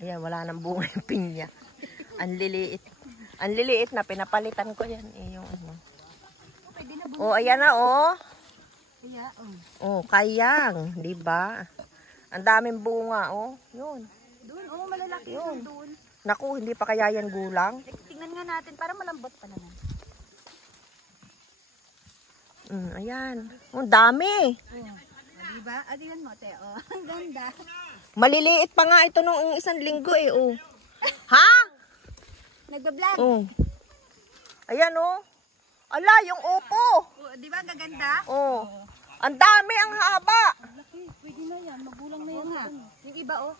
Ayan, wala nang bunga yung pinya. Ang liliit. Ang liliit na, pinapalitan ko yan. Eh, yung ano. Oh, ayan na, oh. Oh, kayang. Diba? Ang daming bunga, oh. Yun. Doon, oh, malalaki yun. Doon. Naku, hindi pa kaya yan gulang. Tingnan nga natin, para malambot pa naman. Ayan. Ang dami. Diba? Adiyan mo, te. Oh, ang ganda. Maliliit pa nga ito nung isang linggo eh, oh. Ha? Nagbablog. Oh. Ayan, oh. Ala, yung upo. Oh, di ba gaganda? Oh. Ang dami, ang haba. Laki, pwede na yan. Magulang na yan. Yung iba, oh.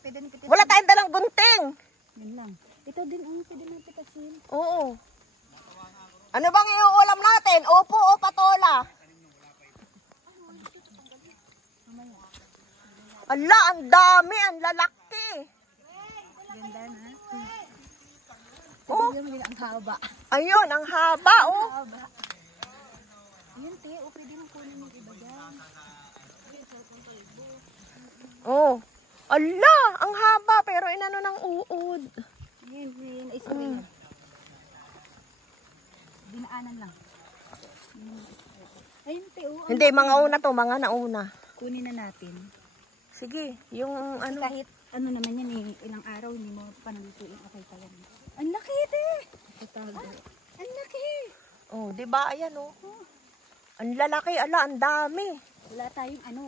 Pwede na kita. Wala tayong dalang gunting. Yan lang. Ito din, oh. Pwede na pitasin. Oo. Ano bang iuulam natin? Upo o patola? Ala, ang dami, ang lalaki. Ganda na. Oh. Yung ang haba. Ayun, ang haba, oh. Haba. Yun, te. O, pwede nang kunin yung iba dyan. Oh. Ala, ang haba, pero inano ng uod. Yun, yun. Ay, sabi yan. Dinaanan lang. Ayun, te. O. Hindi, mga una to, mga nauna. Kunin na natin. Sige, yung ano. Kahit ano naman yan, eh, ilang araw, hindi mo panalutuin. Okay pa yan. Ang laki, te. Ang laki. Oh, di ba? Ayan, oh. Ang lalaki, ala, ang dami. Wala tayong ano.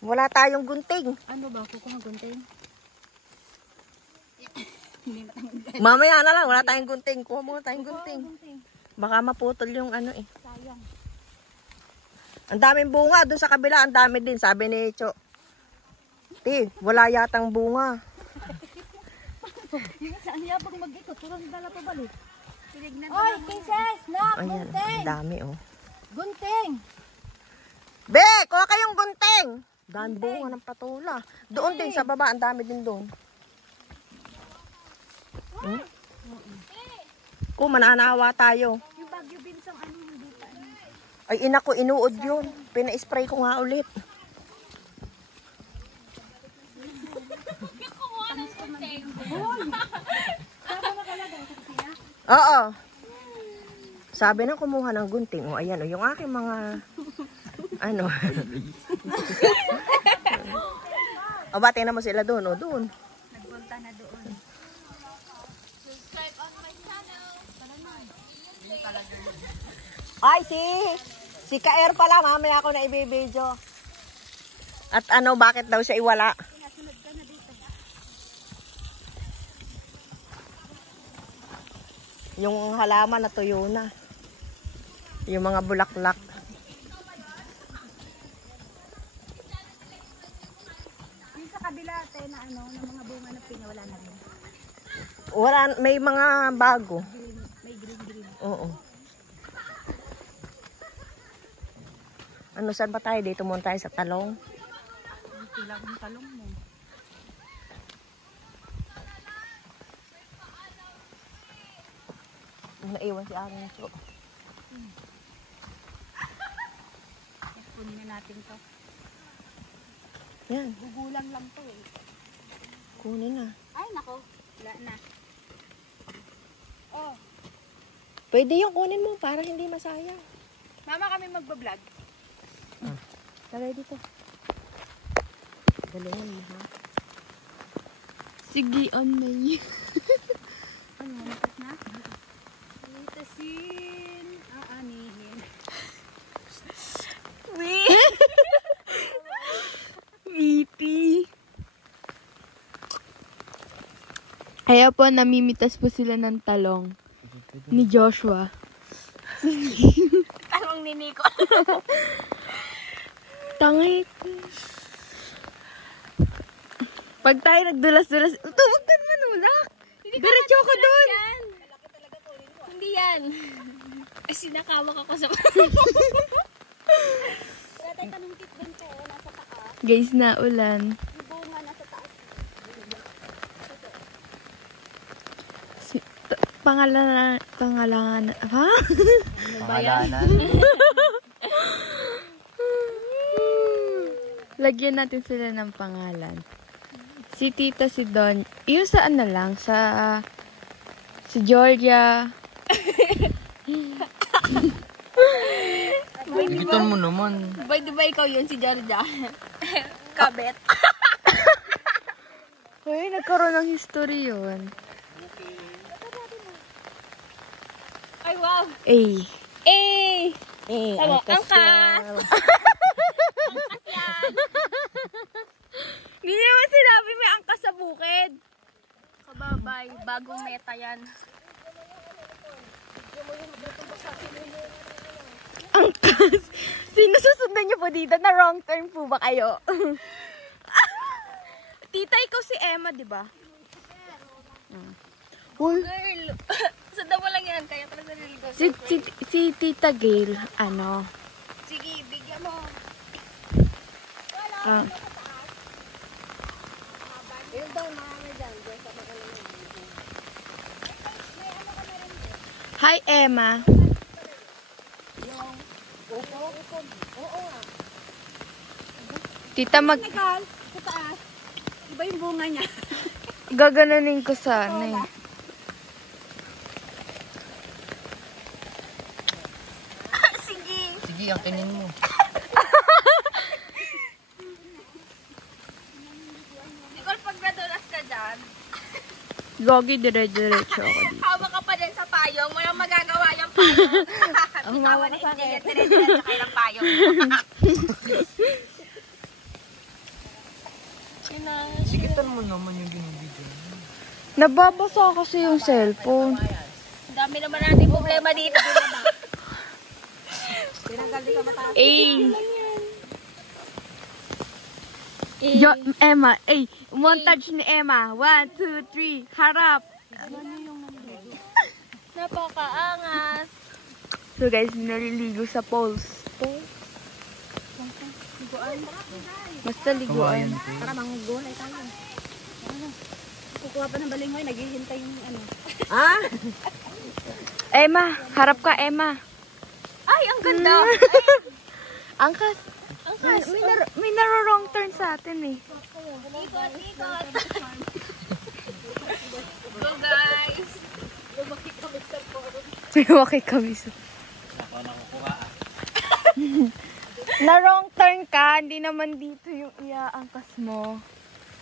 Wala tayong gunting. Ano ba? Kukuha gunting? Hindi na tayong gunting. Mamaya na lang, wala tayong gunting. Kuha muna tayong gunting. Gunting. Baka maputol yung ano eh. Sayang. Ang daming bunga. Doon sa kabila, ang dami din. Sabi ni Cho. Ti, wala yatang bunga. Yung saan niya pag mag-ikot, turang dala pa balik. Oy, princess! Nak, Ayan, gunting! ang dami oh. Gunting! Be, kuha kayong gunting. Dami bunga ng patola. Doon din sa baba, ang dami din doon. Kung mananawa tayo. Yung bagyo binsang ano, hindi pa ano. Ay, ina ko, inuod yun. Pina-spray ko nga ulit. Oo. Sabi na kumuha ng gunting. O, ayan o, yung aking mga ano. O, batin na mo sila doon. O, doon. Nagpunta na doon. Subscribe on my channel. Ay, si Kaer pala. Mamaya ako na ibibidyo. At ano, bakit daw siya iwala? Nasunod ka na dito. Yung halaman natuyo na. Yung mga bulaklak. Yung sa kabila, te, na ano, ng mga bunga na pinya, wala na rin. Wala, may mga bago. Green, may green. Oo. Ano, saan ba tayo? Dito muna tayo sa talong. Tilang yung talong mo. Naiwan si Aring Cho. Kunin na natin to. Yan, Gugulang lang to eh. kunin na. Ay, nako. Wala na. Oh, Pwede yung kunin mo para hindi masayang. mama kami magbablog. Lagay dito. Galingan mo ha. Sige, on na yun. Ano, natas na? Nitasin. Aanihin. VP. Kaya po, namimitas po sila ng talong ni Joshua. Talong ni Nico. Tangay ko. Pag tayo nagdulas-dulas, huwag ka manulak. Diretso ko doon. Hindi yan. Ay, sinakawa ka sa... Wala tayong tanungkit doon ko. Nasa taas. Guys, naulan. Yung bunga nasa taas. Pangalanan. Ha? Pangalanan. Lagyan natin sila ng pangalan. Si Tita, si Don. Yung saan na lang? Si Georgia. Gigitan mo naman. Di ba ikaw yun, si Georgia? Kabet. Hoy, nagkaroon ng history yun. Ay, wow. Eh. Tama, angkas. Hindi naman sinabi may angkas sa bukid. Kababay, bagong meta yan. Angkas? Sino susundan niyo po dito? Na wrong turn po ba kayo? Tita, ikaw si Emma, di ba? Uy, Girl, sundan mo lang yan. Kaya pala naliligo. si Tita Gail, ano? Sige, bigyan mo. Ah. Hi, Emma. Tita, Ikaw, sa taas. Iba yung bunga niya. gaganunin ko sana eh. Sige. Sige, angkinin mo. Nicole, pag nadulas ka dyan, Gogi, dire-diretso ako dito. hawak ka pa din sa payong. Walang magagawa yung payong. Bitawan ni Engineer, dire-diretso kayo ng payong. Sigitan mo naman yung binibigyan. Nababasa kasi yung cellphone. Ang dami naman natin problema dito. Eh. Emma, montage ni Emma. 1, 2, 3, harap. Napakaangas. So guys, naliligo sa pools. Basta liguan. Para manggulay tayo. Kukuha pa ng balingoy, naghihintay yung ano. Ah? Emma, harap ka, Emma. Ay, ang ganda! Angkas. May naro-wrong turn sa atin eh. Ikot, ikot. Go guys! Lumaki kami sa... Na-wrong turn ka, hindi naman dito yung iaangkas mo.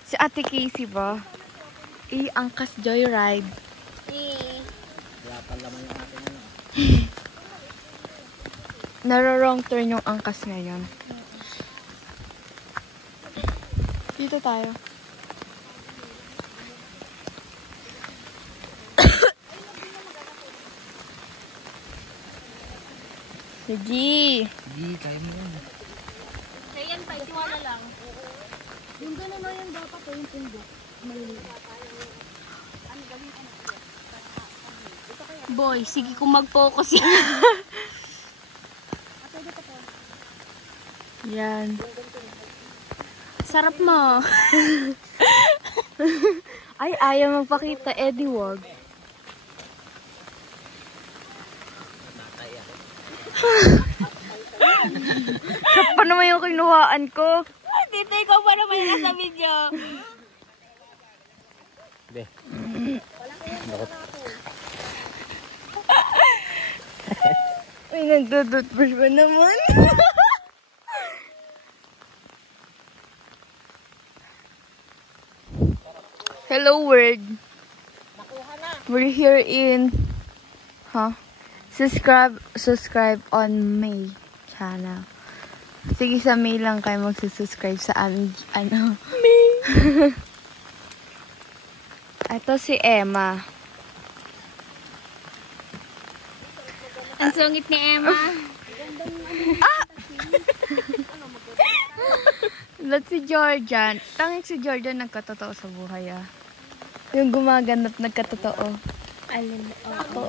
Si Ate Casey ba? Iangkas joyride. Naro-wrong turn yung angkas ngayon. Dito tayo. Sige. Sige, kaya mo yun. Kaya yan, tayo, tiwala lang. Yung gano'n na yung dapat ko yung pundo. Boy, sige kung mag-focus yan. Yan. Sarap mo. Ay, ayaw magpakita. Eddie, wag. Siya pa naman yung kinuhaan ko. Dito, ikaw pa naman yung nasa video. Be. Ay, nagdudutbush ba naman? Hello world. We're here in subscribe on May channel. Sige, sa May lang kayo magsusubscribe sa aming May. Ito si Emma. Ang sungit ni Emma. That's si Jordan. Tanging si Jordan nagkatotoo sa buhay ah. Yung gumaganap nagkatotoo. Alin, oo.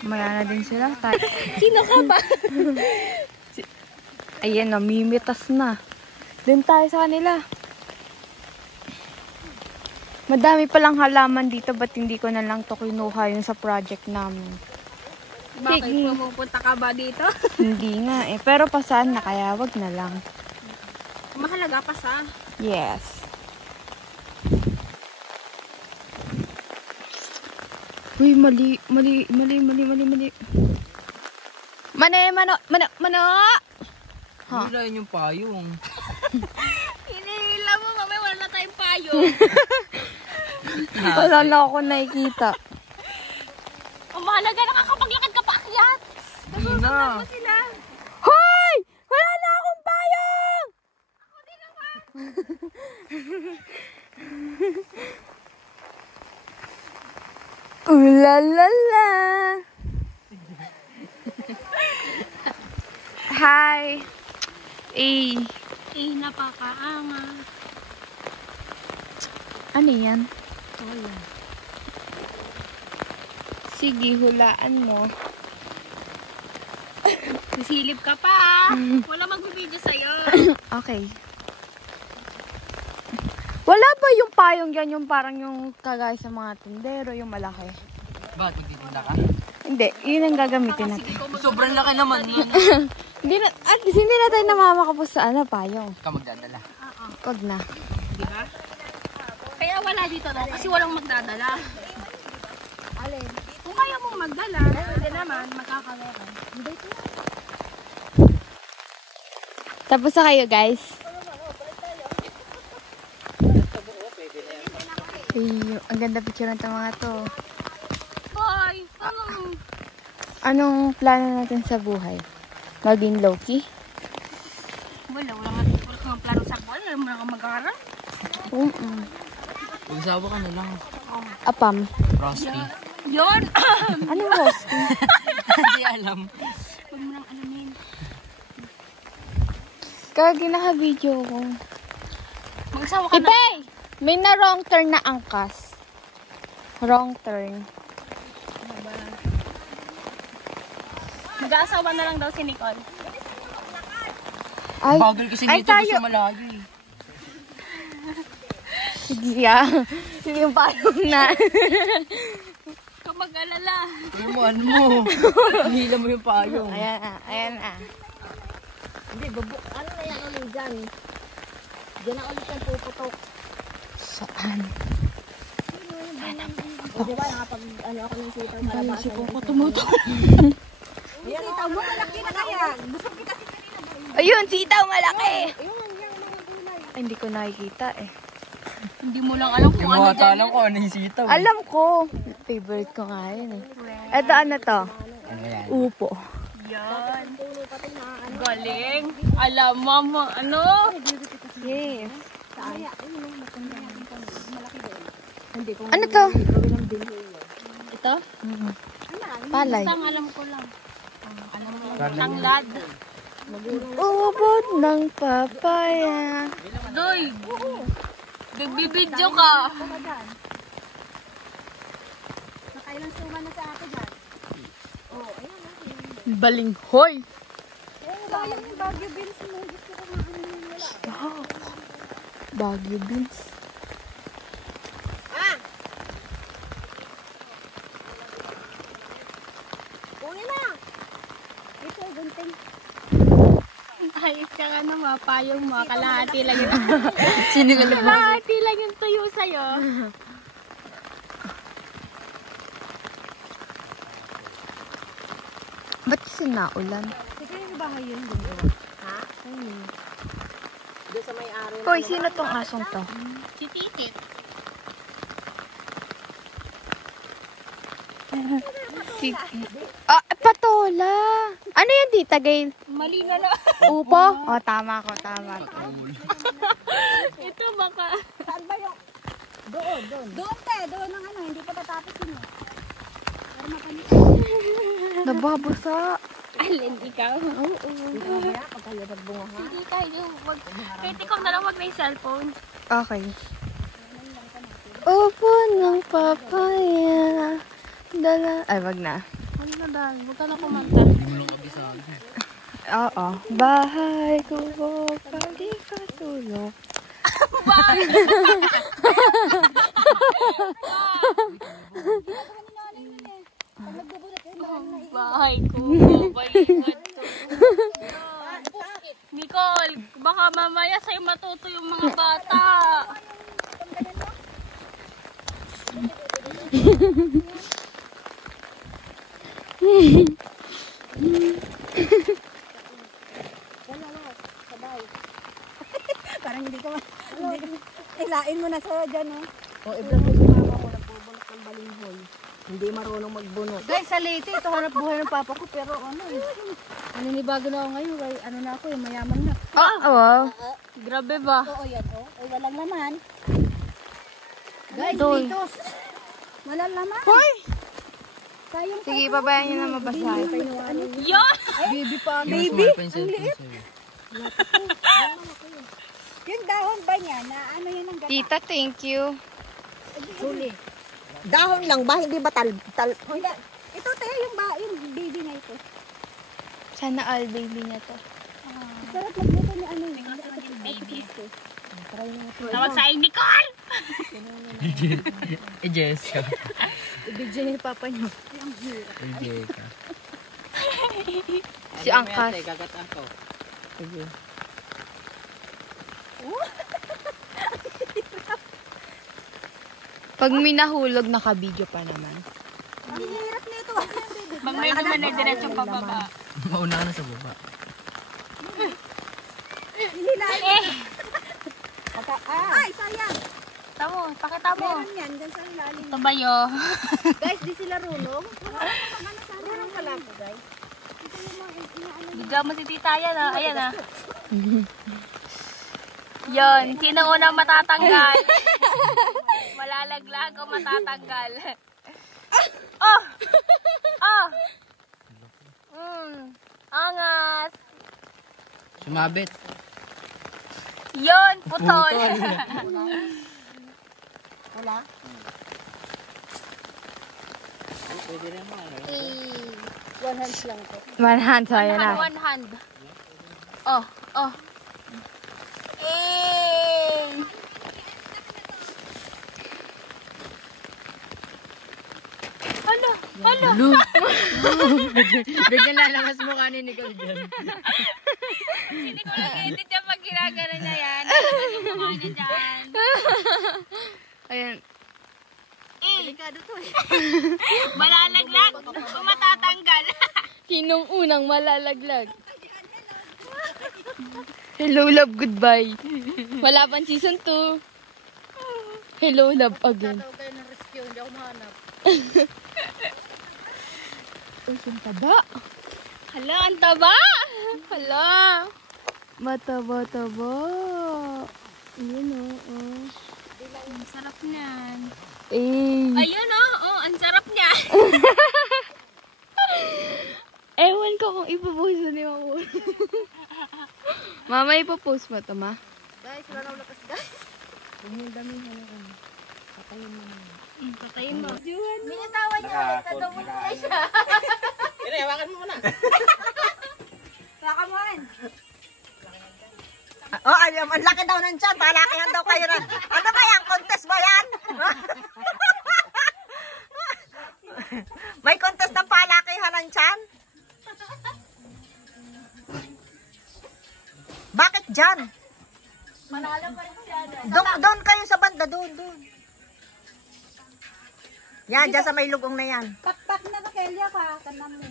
Maya na din sila. Sino ka ba? Ayan, namimitas na. Doon tayo sa kanila. Madami palang halaman dito. Ba't hindi ko na lang to kinuha yun sa project namin? Bakit? Sige. Pumupunta ka ba dito? Hindi nga eh. Pero pasaan na kaya wag na lang. Mahalaga pa sa... Yes. Uy, mali. Mani, mano. Ha? Hilayin yung payong. Hinihila mo, mamaya wala na tayong payo. Wala na ako nakikita. Ang mahalaga, nakakapaglakad ka pa akyat. Hindi na. Sila. Hoy! Wala na akong payong! Ulalala! Hi! Napakaanga. Ano yan? Oh, yan. Sige, hulaan mo. Sisilip ka pa. Wala magbibideo sa'yo. Okay. Wala ba yung payong yan, yung parang yung kagaya sa mga tindero, yung malaki? Bakit magtitinda ka? Hindi, yun ang gagamitin natin. Sobrang laki naman. Hindi na, at least hindi na tayo namamakapos sa payong. Ka magdadala. Wag na. Di ba? Kaya wala dito na kasi walang magdadala. Alin? Kung kaya mong magdala, hindi naman, magkakameron. Tapos na kayo, guys. Ay, ang ganda picture ng mga to. Hoy! Anong plano natin sa buhay? Maging low-key? Wala kang plano sa buwan. Wala mo na kang mag-aaral. Mag-asawa ka na lang. Apam. Frosty. Yun! Ano Rosti? Hindi alam. Huwag mo nang alamin. Kaya naka-video ko. Mag-asawa ka na. Ipay! May na wrong turn na angkas. Wrong turn. Mag-aasawa na lang daw si Nicole. Ay, Bagal kasi ay, dito tayo. gusto malayo eh. Sige Sige yung payong na. Kung mag-alala. Ano mo? Hila mo yung payong. Ayan na. Hindi, ano na yan ulit dyan? Diyan na ulit yung puputok. Saan? O diba, nakapag ano ako ng sitaw malabasan. ko tumutok. Ayan, sitaw mo, malaki na kaya. Gusto ko kasi Ayun, sitaw malaki. Ay, hindi ko nakikita eh. Hindi mo lang alam Yung kung ano mga dyan. talang ko, ano yung sitaw? Alam ko. Favorite ko nga yun eh. Ito ano to? Ano yan? Upo. Yan. Galing. Alam mo, ano? Yes. Ano to? Ito? Palay. Ang alam ko lang. Alam mo lang. Tanglad. Ubod ng papaya. Doy! Nagbibidyo ka. nakailang suma na sa akin dyan. Balinghoy. Sayang yung Baguio beans mo. Gusto ko nga ano yun wala. Baguio beans. Uwi na! Ito, gunting. Ayos ka nga naman, payong mo. Kalahati lang yun. Sino ka Kalahati lang yung tuyo sa'yo. Ba't kasi naulan? Sige, yung bahay yun. Ha? Doon sa may-ari. Hoy, sino tong asong to? Si Titit. Patola. Ano yan, tita Gail? Mali na lang. Upo? O, tama ko. Ito baka. Saan ba yung? Doon. Doon, te. Doon ang ano. Hindi pa tatapos yun. Para mapalit. Nababasa. Alin, ikaw? Dito mamaya, pag kayo nagbunga ha. Hindi tayo. Kahit ikaw na lang wag na yung cellphone. Okay. Upo ng papaya. Dala. Ay, wag na. Ano na dahil? Huwag ka na kumanta. Oo. Bahay ko, pagi katulog. Pag nagbubunot, eh, bahay ko. Balikan to. Nicole, baka mamaya sa'yo matuto yung mga bata. Parang hindi ka ilain mo na sa'yo dyan, oh. O, i-vlog mo si mama ko nagbubunot ng balinghoy. Hindi marunong magbunot. Guys, sa Leyte, ito hanap buhay ng papa ko, pero ano eh. Naninibago na ako ngayon, kay ano na ako eh, mayaman na. Wow. Grabe ba? Oo, yan, oh. Ay, walang laman. Guys, Doon. dito. Walang laman. Hoy! Sayang Sige, babayan niyo na mabasahin. Yon! baby pa. Baby? Ang liit. Yung dahon ba niya, na ano yan ang gata? Tita, thank you. Huli. Dahon lang ba? Hindi ba tal... Hindi. Ito tayo yung baby na ito. Sana all baby niya to. Sarap magluto ni ano yun. Baby. Tawag sa Nicole! Jessica. Ibigyan niya yung papa niyo. Jessica. Si Angkas. Gagataan ko. Sige. Pag minahulog, naka-video pa naman. Ang hirap nito. Pag may naman ay diretsong pababa. Mauna ka na sa baba. Hinilain. Ay, sayang. Tamo, pakita mo. Meron yan, dyan sa ilalim. Ito ba yo? Guys, di sila runong. Runong pala po, guys. Bigyan mo si tita yan ah. Ayan ah. Yon, sino unang matatanggal? Malalaglag o matatanggal? Oh! Oh! Angas! Sumabit. Yon, putol! Wala? Pwede rin mo. One hands lang po. One hand, so ayan na. One hand. Oh, oh. Eh! Hala, hala. Bigyan lalakas mo kanin ni Nicole dyan. Hindi ko nag-edit yan pag ginagana niya yan. Nalaman yung mukha niya dyan. Ayan. Delikado to eh. Malalaglag o matatanggal. Sinong unang malalaglag? Hello, love, goodbye. Wala pang season 2. Hello, love, again. Tawag kayo ng rescue, hindi ako mahanap. Uy, yung taba. Hala, ang taba. Hala. Mataba-taba. Ayan o. Ang sarap niyan. Eh. Ayun oh, oh, ang sarap niya. Ewan ko kung ipopost mo ni Mama. Mama, ipopost mo to, ma? Guys, wala na lakas, guys. Patayin mo. Binitawan niya ulit na daw muna siya. Hawakan mo muna. Lakamuhan. Oh, ayun, ang laki daw ng tiyan. Palakihan daw kayo na. Ano ba yan? Contest ba yan? May contest ng palakihan ng tiyan? Bakit dyan? Manalo pa rin siya. Doon kayo sa banda, doon. Yan, dyan sa may lugong na yan. Pakpak na ka, Kelia ka. Kanam mo.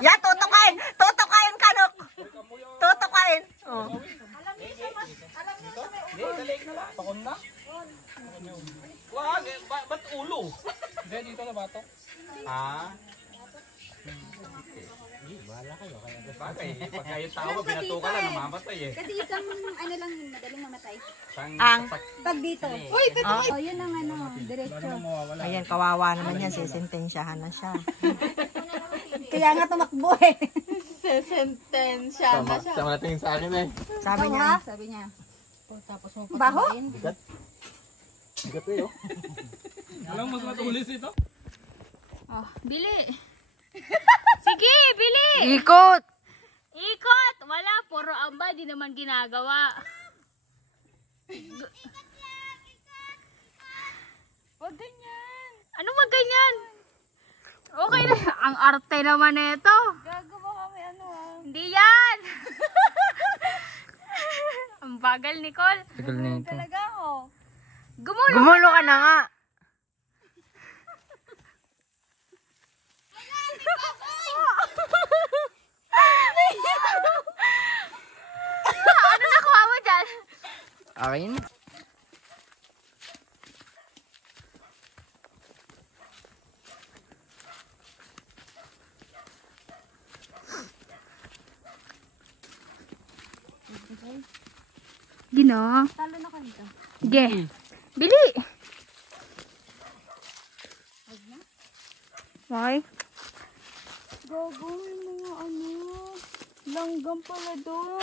Yan, tutukain, Kanok. Tutukain. Oh. Pakon na? Wag, ba't ulo? Hindi, dito na batok. Ah? Wala kayo. Bagay, pag kayo tao, binatukan lang, namamatay eh. Kasi isang ano lang yun, madaling mamatay. Ang. Pag dito. Uy, oh, yun ang ano, diretso. Ayan, kawawa naman yan. Sisintensyahan na siya. Kaya nga tumakbo eh. Sesentensya na siya. Sama natin sa akin eh. Sabi niya. Sabi niya. Tapos mo Baho? Bigat eh oh. Alam mas matulis ito? Oh, bili. Sige, bili. Ikot! Ikot. Wala, puro amba, di naman ginagawa. Wag ganyan. Ano wag ganyan? Okay na. Ang arte naman nito. Gagawa kami ano Hindi yan. Ang bagal, Nicole. Tagal na ito. Talaga ako. Gumulo ka na nga. Ano nakuha mo dyan? Akin? Gino. Talo na ka nito. Sige. Bili. Why? Gagawin mo yung ano. Langgam pala doon.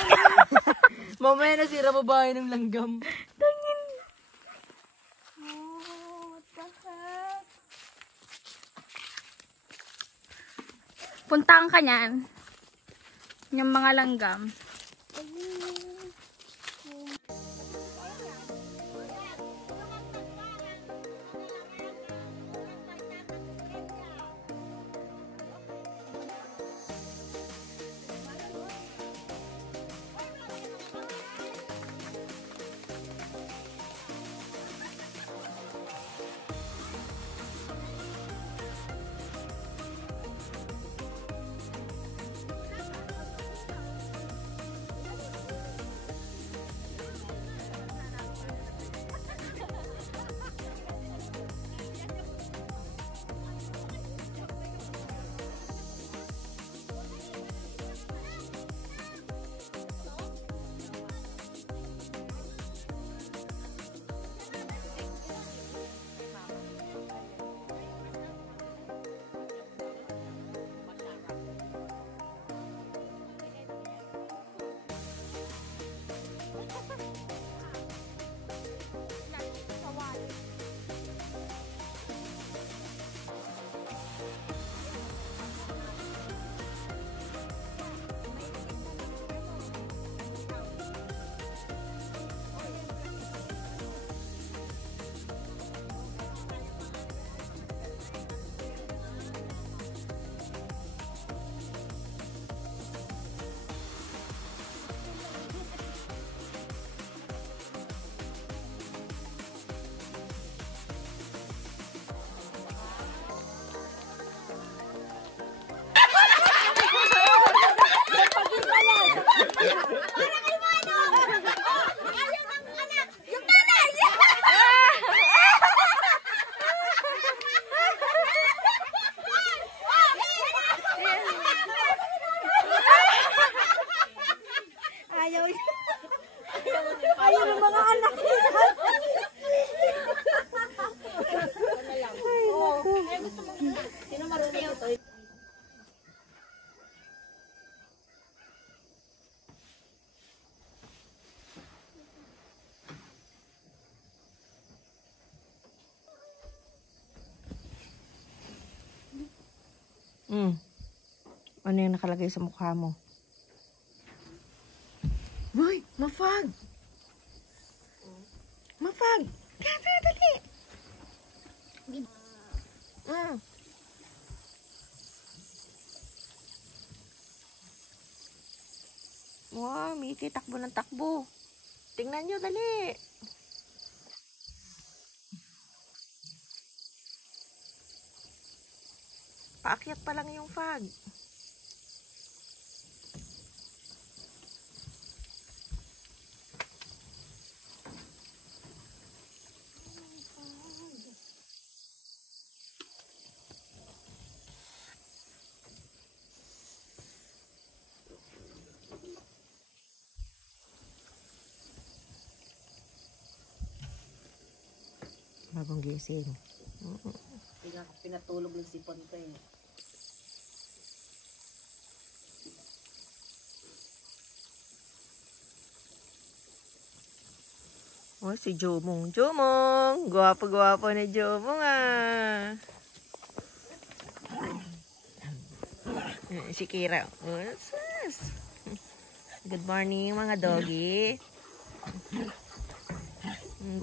Mamaya nasira babae ng langgam. Oh, what the heck? Puntahan ka niyan. Yung mga langgam. Ano yung nakalagay sa mukha mo? Uy, mafag! Mafag! Kaya, dali! Wow, Miki, takbo ng takbo. Tingnan nyo, dali! Paakyat pa lang yung fog. Bagong gising. Pinatulog ng sipon ko eh. Oh, si Jomong. Jomong! Gwapo-gwapo na Jomong ah. Si Kira. Oh, sus. Good morning mga doggy.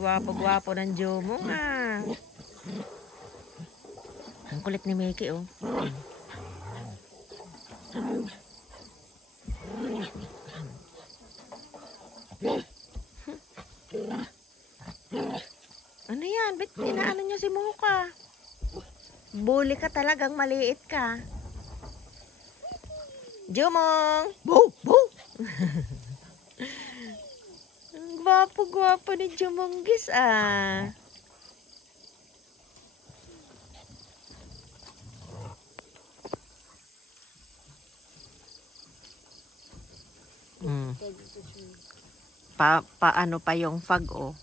Gwapo-gwapo ng Jomong ah. Ang kulit ni Mickey, oh. Ano yan? Ba't inaano nyo si Mocha? Bully ka talagang maliit ka. Jumong! Boo! Boo! Ang gwapo-gwapo ni Jumonggis, ah. Paano pa yung fag, oh.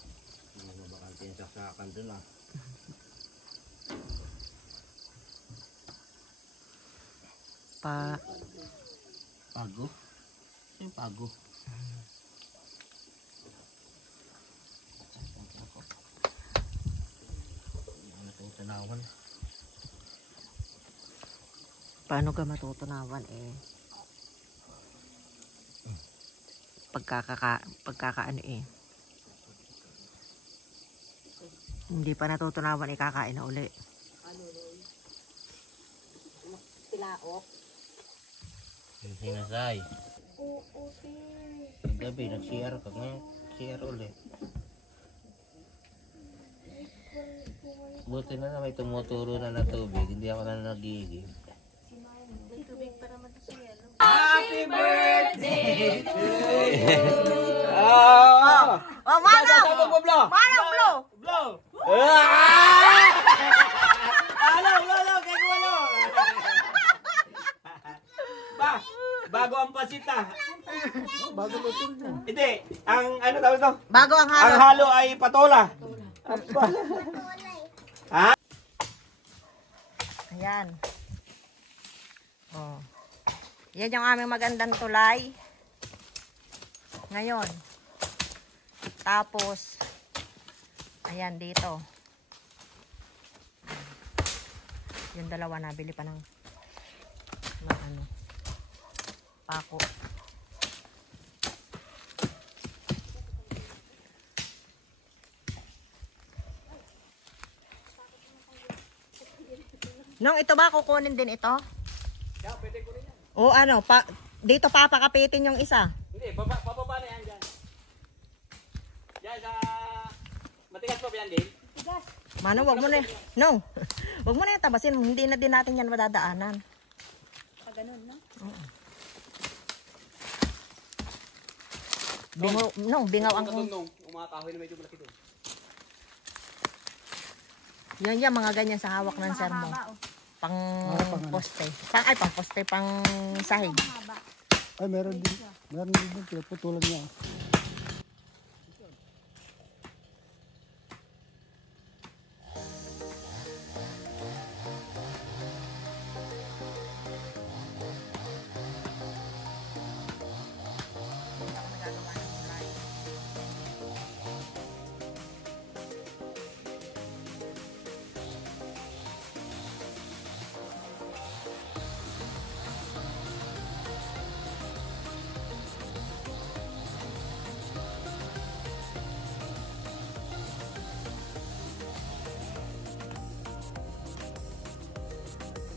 Bakante yung saksakan dun ah. Pago? Yung pago. Tanawan. Paano ka matutunawan, eh? Pagkakaano, eh. Hindi pa natutunawan, ikakain na uli. Tilaok. Yung sinasay. Ang gabi, nag-CR ka ngayon. CR ulit. Buti na may tumuturo na tubig. Hindi ako na nagiging. Happy birthday to you! Oh, Manaw! Blow! Manaw, blow! Blow! Blow! Kaya gulo! Bago ang pasita. Bago luto na. Hindi, ang ano tawag ito? Bago ang halo. Ang halo ay patola. Ha? Ayan. Oh. Yan yung aming magandang tulay. Ngayon. Tapos, ayan dito. Yung dalawa nabili pa ng ano, pako. Nung ito ba kukunin din ito? Yeah, pwede ko rin yan. O ano, dito papakapitin yung isa. Hindi, bababa na yan dyan. Dyan sa... Matigas pa ba yan din? Mano, wag mo na. No. Wag mo na yung tabasin. Hindi na din natin yan madadaanan. Ganun, no? Bingaw ang... Umakahoy na medyo malaki doon. Yan, mga ganyan sa hawak ng sermo. Pang poste. Pang poste, pang sahig. Ay, meron din. Meron din. Putulan niya.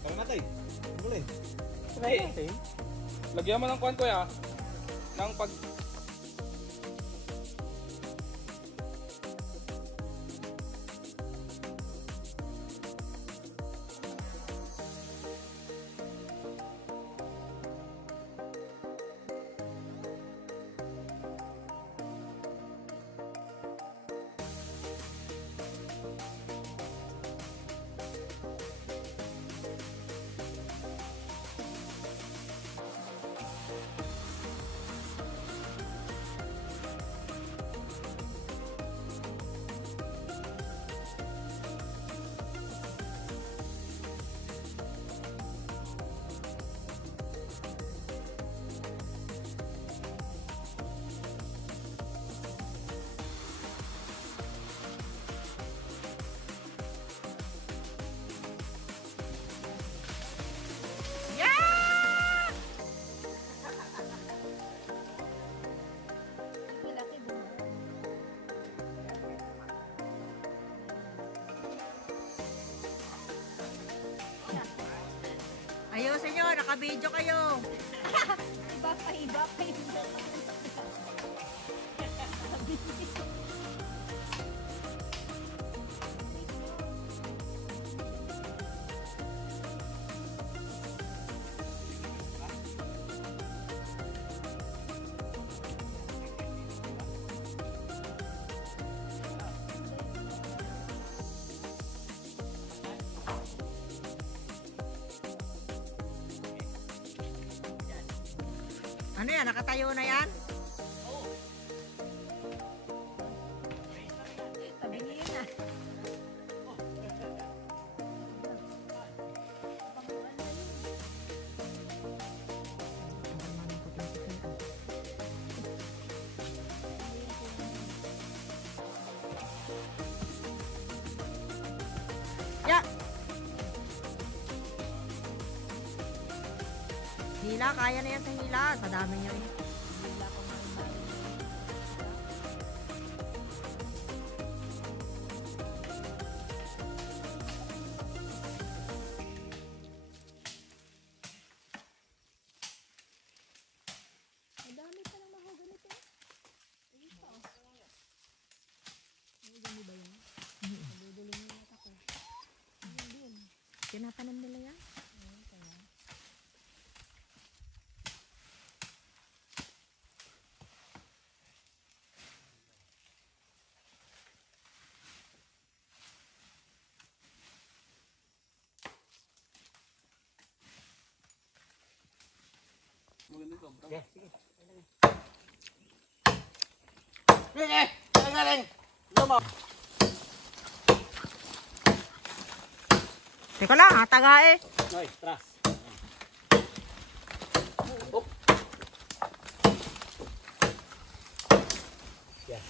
Tara natin. Boleh. Lagyan mo ng kuwan ko ya. Ng pag... naka-video kayo. Iba pa. Ano yan? Nakatayo na yan? Ya. Hila, kaya na yan sa hila. Madami niya rin. Tinatanong nila yan? Teka lang ha, taga eh. Noy, tras. Up. Yes.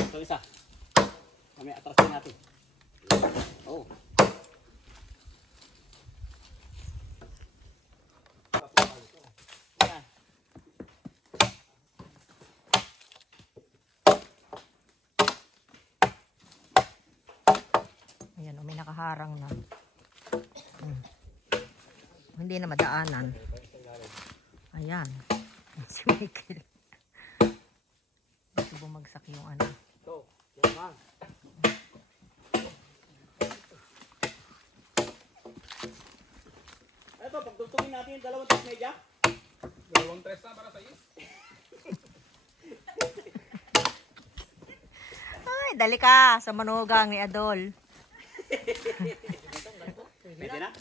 Ito isa. Kami atras din natin. Oh. Yan. Ayan, may nakaharang na. Hindi na madaanan. Ayan. Si Michael. Ito bumagsak yung ano. Ito. Yan man. Ito, pagtutungin natin yung dalawang tres media. Dalawang tres na para sa iyo. Ay, dali ka sa manugang ni Adol. Pwede na?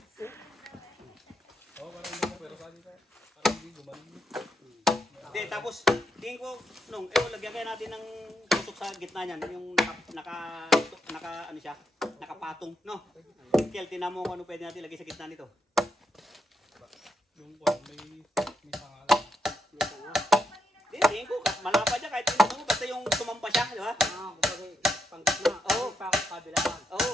Oo, parang hindi mo, pero sa dito, parang hindi gumaling. Hindi, tapos, tingin ko, lagyan kaya natin ng tusok sa gitna niyan, yung ano siya, nakapatong, no? Kel, tinan mo kung ano pwede natin lagay sa gitna nito. Yung may pangalan. Hindi, tingin ko, malapa dyan, kahit tingin mo, basta yung tumampa siya, di ba? Kumbaga, pangkatna. Oo. Kabilaan. Oo.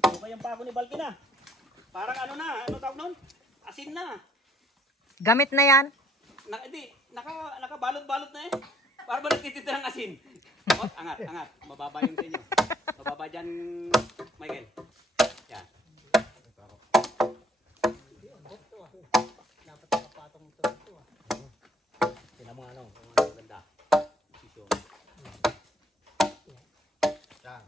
Ano ba yung pako ni Balki na? Parang ano na, ano tawag nun? Asin na. Gamit na yan. Hindi, nakabalot-balot na eh. Parang ba nagtitita ng asin? Oh, angat, angat. Mababa yung sa inyo. Mababa dyan, Michael. Yan. Dapat nakapatong ito. Sila mga ano, ang ganda. Sisyo. Yan.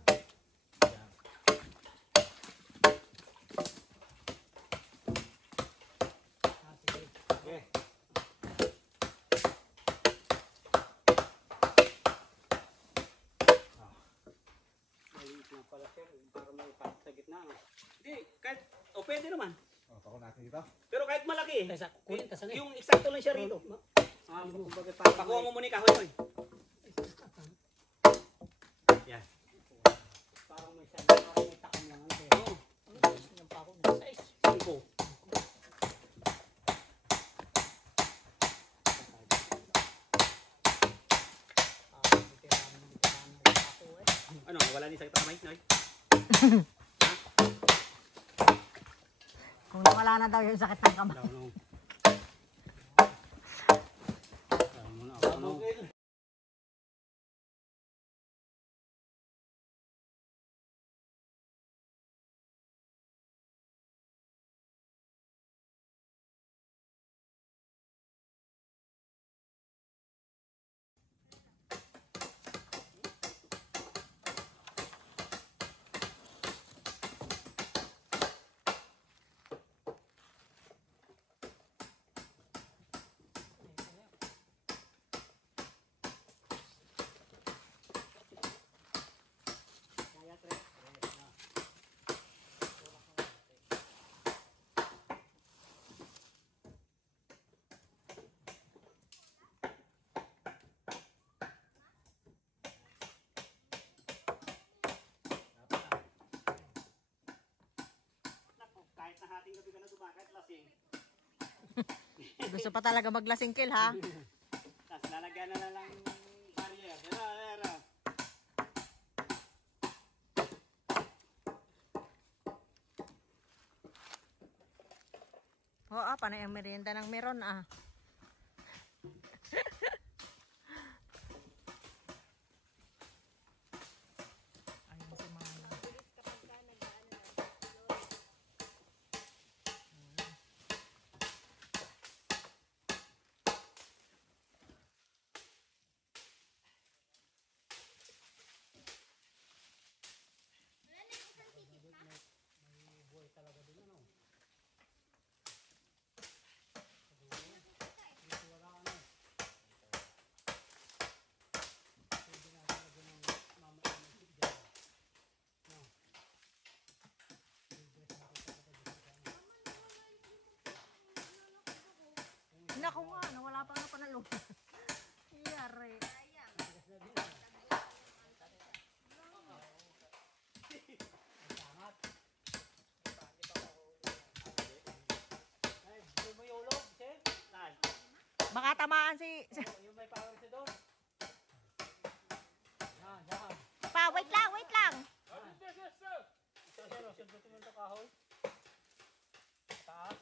Okay. Maliit na pala sir. Para may pat sa gitna. Hindi, kahit, o pwede naman. Pako natin dito. Pero kahit malaki, Kaysa kunin ka sana. yung eksakto lang siya rito. Kumbaga parang Pakuha mo muna yung kahoy mo eh. Yan. parang may sana. Parang may takam lang. Ano sir? Oo. Yung pako na size. 5. Ano, wala ni sakit ang kamay, Noy? Kung nawala na daw yung sakit ng kamay. Wala, no. kalating gabi ka na dumakit, lasing. Gusto pa talaga maglasing kill, ha? Tapos lalagyan na lang barrier. Yan. Oo, panay ang merienda ng meron, ah. Ayun si Mama. Naku nga, nawala pa nga panalo. Iyari. Baka tamaan si... Yung may power siya doon. Pa, wait lang, wait lang. Ito siya, sundutin mo ito kahoy. Taas.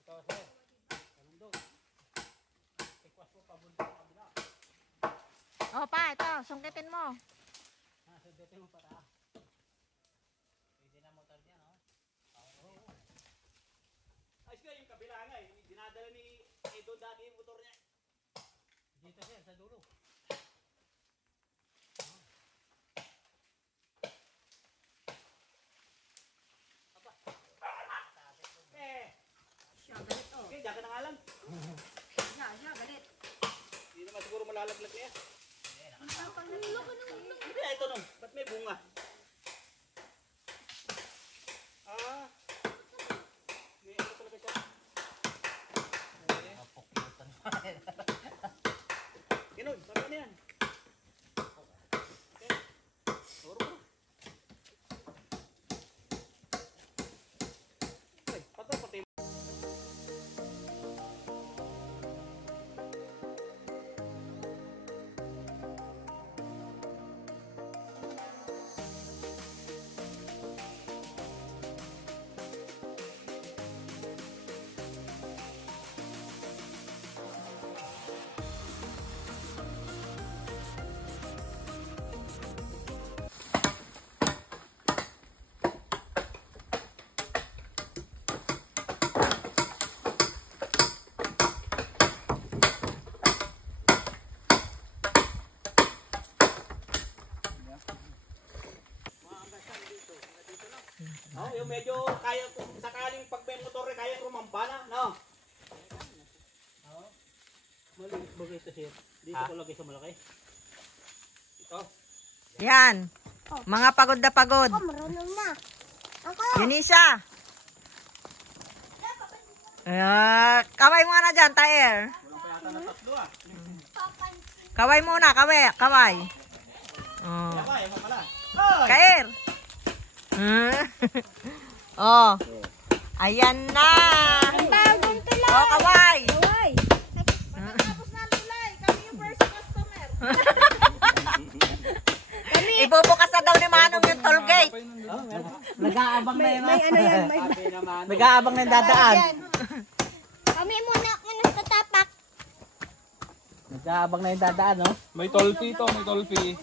Ito siya. Ganun doon. Ikwas mo pabunta sa kabila. O pa, ito, sungkitin mo. Sundutin mo pa taas. Pwede na motor niya, no? Oo. Ayos nga yung kabila nga eh. Dinadala ni Edo dati yung motor niya. Dito siya, sa dulo. Okay, diyan ka na nga lang. Siya, galit. Hindi naman siguro malalaglag niya. Hindi, ito nung. Ba't may bunga? May ano talaga siya. Ganun, sabi na yan. Okay. Turo mo. Ay, pati. Oh, yung medyo kaya kung sakaling pag may motor kaya rumamba na, no? Oh. Maliit ba ito siya? Dito ko lagay sa malaki. Ito. Yan. Mga pagod na pagod. Marunong na. Yanisa. Kaway muna dyan, Taer. Walang pa yata na tatlo ah. Kaway muna, kaway. Oh. Kaya mo pala. Kair. Oh. Ayan na. Bagong tulay. Oh, kaway. Kaway. Tapos na ang tulay. Kami yung first customer. Ibubukas na daw ni Manong yung toll gate. Nag-aabang na yun. May ano yan, may Nag-aabang na yung dadaan. Kami muna ako nagtatapak. Nag-aabang na yung dadaan, no? May toll fee to, may toll fee.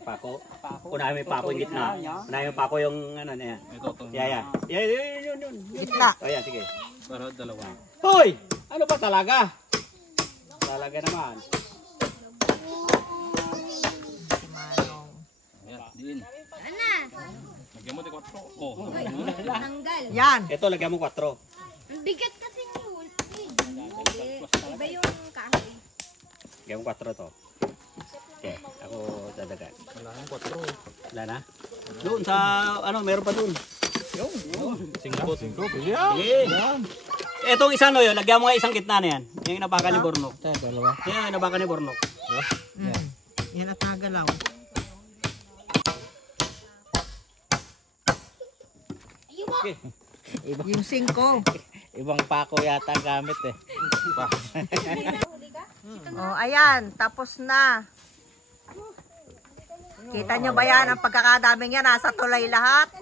Pako. Unahin mo yung pako yung gitna. Unahin mo yung pako yung ano niya. Ito, to. Yun. Gitna. O yan, sige. Para dalawa. Hoy! Ano ba talaga? Talaga naman. Si Manong. Ayan, diin. Ana, Lagyan mo di 4. Oh. tanggal. Yan. Ito, lagyan mo 4. Ang bigat kasi yun. Iba yung kahoy. Lagyan mo 4 to. Okay, ako dadagan. Wala nang 4. Wala na? Doon sa, ano, meron pa doon. 5. 5. Sige. Etong isang no yun, lagyan mo nga isang gitna na yan. Yung inabakan ni Bornok. Dalawa. Yan yung inabakan ni Bornok. Yan at nagalaw. Okay. Yung 5. Ibang pako yata ang gamit eh. Oh, ayan, tapos na. Kita nyo ba yan? Ang pagkakadaming yan, nasa tulay lahat.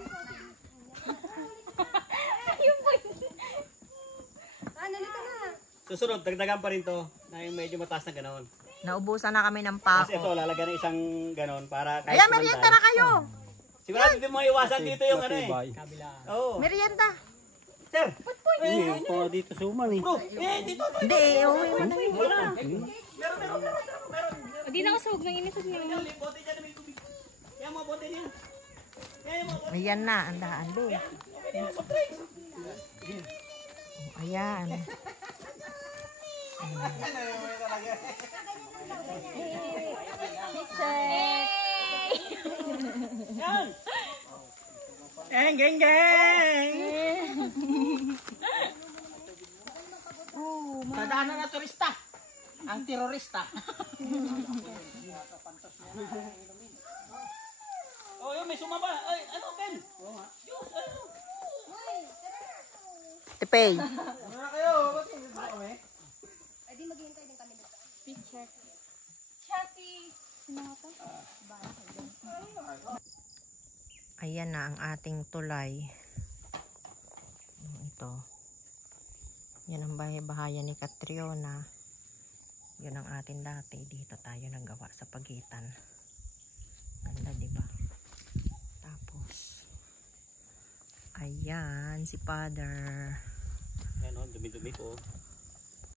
Susunod, dagdagan pa rin to na yung medyo mataas na ganon. Naubusan na kami ng Kasi ito, pako. lalagyan ng isang ganon para kahit Ayan, merienda na kayo. sigurado hindi mo iwasan dito yung ano eh. Oo. Merienda. Sir! Hindi pa dito suman eh. Bro! dito! Hindi, uwi mo na yun. Meron! Hindi na usog ng init niya. Yung bote dyan na may tubig. Yan mga bote niya. Yan mga bote. Ayan na, andaan doon. Ayan. Yan! Tadaanan na turista. Ang terorista. Oh, yun, may sumaba. Ay, ano, Ken? Diyos, ano? Tipay. Ayan na ang ating tulay. Ito. Yan ang bahay-bahayan ni Catriona. Yun ang atin dati. Dito tayo nagawa sa pagitan. Ganda, diba? Tapos, ayan si Father. Yan, oh, dumi-dumi ko.